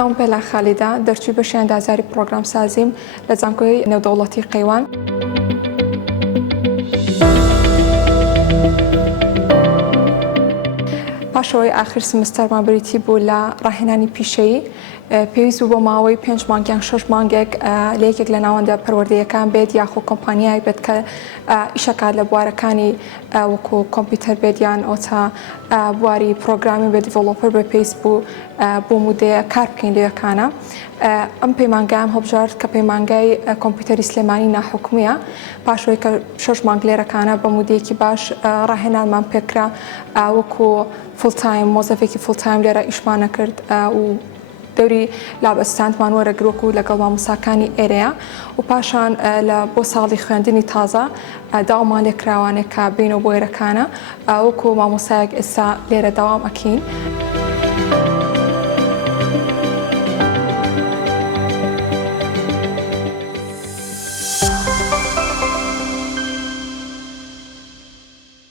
ناوم پێلا خالیدا دەرچووی بەشیان دازاری پرۆگرام سازیم لە زانکۆی نێودەوڵەتی قەیوان. پاشەوەی ئاخر سمستەرمان بریتی بوو لە ڕاهێنانی پیشەیی پێویست بوو بۆ ماوەی 5 مانگیان 6 مانگێک لە یەکێک لە ناوەندە پەروەردەیەکان بێت یاخۆ کۆمپانیای بێت کە ئیشەکات لە بوارەکانی وەکو کۆمپیوتەر بێت یان ئۆتا بواری پرۆگرامی بە دیڤۆلۆپەر بە پێویست بوو بۆ مودەیە کار بکەین لەوەکانە. ئەم پەیمانگایان هەڵبژارد کە پەیمانگای کۆمپیوتەری سلێمانی ناحوکمیە. پاشەوەی کە 6 مانگ لێرەکانە بە مودەیەکی باش ڕاهێنانمان پێکرا وەکو فڵتایم مۆزەفێکی فڵتایم لێرە ئیشمانە کرد و دەوری لابەستاندمان وەرەگرۆک و لەگەڵ مامۆستاکانی ئێرەیە و پاشان بۆ ساڵی خوێندنی تازە داوامان لێکراوانێک کە بینەوە بۆ ئێرەکانە وەکو مامۆستایەک ئێستا لێرە داوام ئەکەین.